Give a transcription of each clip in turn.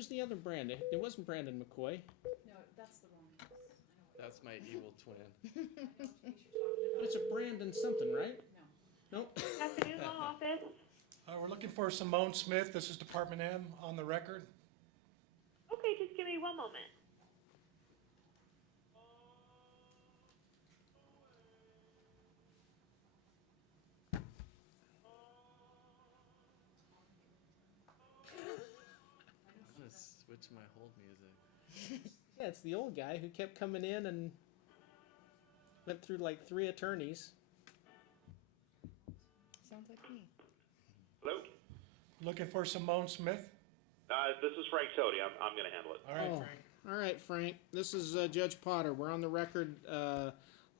who's the other Brandon? It wasn't Brandon McCoy. No, that's the wrong house. That's my evil twin. I know which case you're talking about. It's a Brandon something, right? No. Nope. Afternoon, law office. We're looking for Simone Smith. This is Department M on the record. Okay, just give me one moment. I'm gonna switch my hold music. Yeah, it's the old guy who kept coming in and went through like 3 attorneys. Sounds like me. Hello? Looking for Simone Smith. This is Frank Tody. I'm going to handle it. All right, Oh. Frank. All right, Frank. This is Judge Potter. We're on the record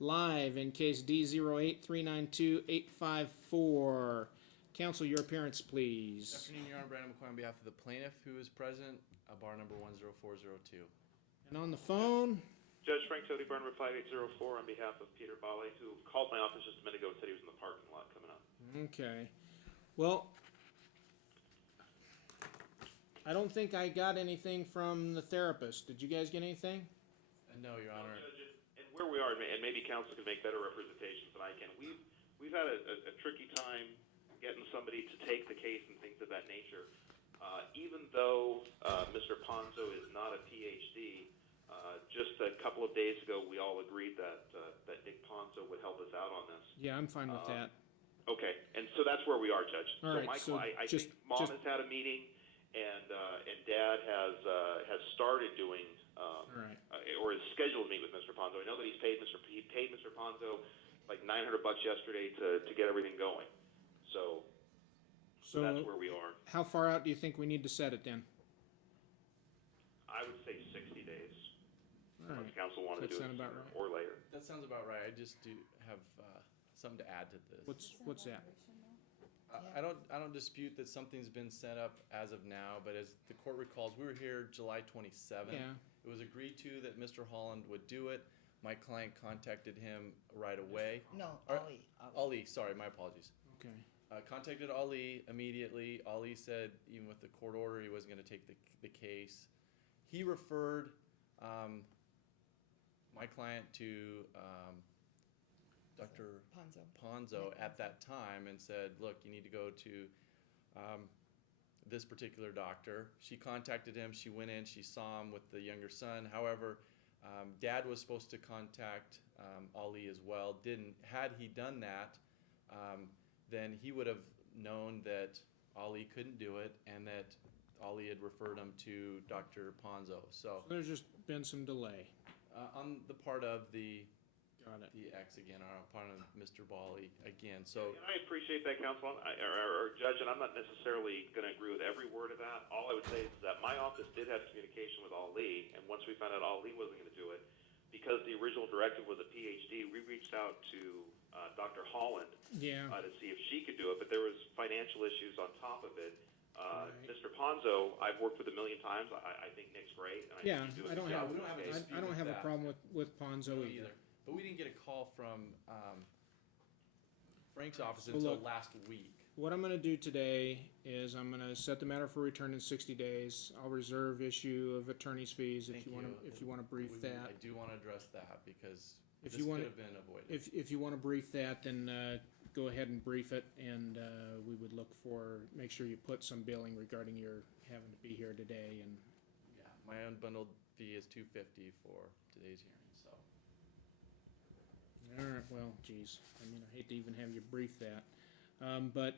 live in case D08392-854. Counsel, your appearance, Good please. afternoon, Your Honor. Brandon McCoy on behalf of the plaintiff who is present, bar number 10402. And on the phone, Judge Frank Tody, bar number 5804, on behalf of Peter Balle, who called my office just a minute ago and said he was in the parking lot coming up. okay. Well, I don't think I got anything from the therapist. Did you guys get anything? No, Your Honor. Judge, and where we are, and maybe counsel can make better representations than I can, we've had a tricky time getting somebody to take the case and things of that nature. Even though Mr. Ponzo is not a PhD, just a couple of days ago we all agreed that Nick Ponzo would help us out on this. Yeah, I'm fine with that. Okay, and so that's where we are, Judge. All right, so I just- think Mom has had a meeting, and Dad has started doing, right. or is scheduled to meet with Mr. Ponzo. I know that he paid Mr. Ponzo like $900 yesterday to get everything going. So that's where we are. How far out do you think we need to set it then? I would say 60 days. All If right. council wanted to Does do that it sound about sooner right? or later. That sounds about right. I just do have something to add to this. What's that? I don't dispute that something's been set up as of now, but as the court recalls, we were here July 27th. Yeah. It was agreed to that Mr. Holland would do it. My client contacted him right away. No, Or- Ali. Ali, sorry, my apologies. Okay. Contacted Ali immediately. Ali said, even with the court order, he wasn't going to take the case. He referred my client to Dr. Ponzo at that time and said, look, you need to go to this particular doctor. She contacted him. She went in. She saw him with the younger son. However, Dad was supposed to contact Ali as well. Didn't. Had he done that, then he would have known that Ali couldn't do it and that Ali had referred him to Dr. Ponzo. So There's just been some delay. on the part of the Got it. ex again, or part of Mr. Bally again. So And I appreciate that, counsel, or Judge, and I'm not necessarily going to agree with every word of that. All I would say is that my office did have communication with Ali, and once we found out Ali wasn't going to do it, because the original directive was a PhD, we reached out to Dr. Holland Yeah. to see if she could do it, but there was financial issues on top of it. Right. Mr. Ponzo, I've worked with a million times. I think Nick's great. And Yeah, think he's doing I don't a good have, job we with don't have this a case. I don't have a that. problem with Ponzo No, either. But we didn't get a call from Frank's office Well, until look. last week. What I'm gonna do today is I'm gonna set the matter for return in 60 days. I'll reserve issue of attorney's fees if Thank you wanna, you. if you wanna brief I that. do want to address that because If this you could wanna- have been avoided. If you wanna brief that, then, go ahead and brief it, and, we would look for, make sure you put some billing regarding your having to be here today, and, Yeah, my unbundled fee is $250 for today's hearing. So alright, well, geez, I mean, I hate to even have you brief that. But,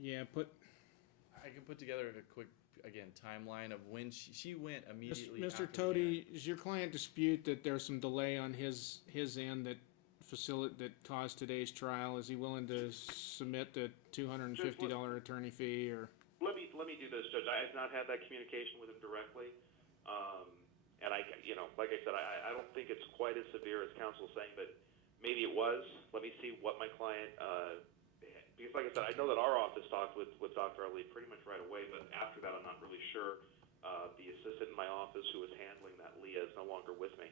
yeah, I can put together a quick again timeline of when she went immediately. Mr. after the Tody, hearing. does your client dispute that there's some delay on his end that caused today's trial? Is he willing to submit the $250 attorney fee, or? Let me do this, Judge. I have not had that communication with him directly. And like I said, I don't think it's quite as severe as counsel's saying, but maybe it was. Let me see what my client, because like I said, I know that our office talked with Dr. Ali pretty much right away, but after that, I'm not really sure. The assistant in my office who was handling that, Leah, is no longer with me.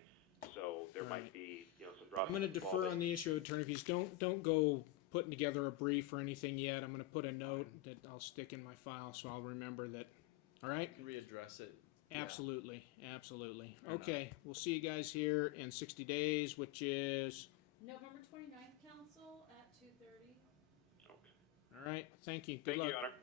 So there might be, some drops. I'm gonna defer on the issue of attorney fees. Don't go putting together a brief or anything yet. I'm gonna put a note that I'll stick in my file, so I'll remember that. All right? You can readdress it Absolutely, absolutely. Fair enough. Okay, we'll see you guys here in 60 days, which is, November 29th, council at 2:30. Okay. all right, thank you. Good Thank luck. you, Your Honor.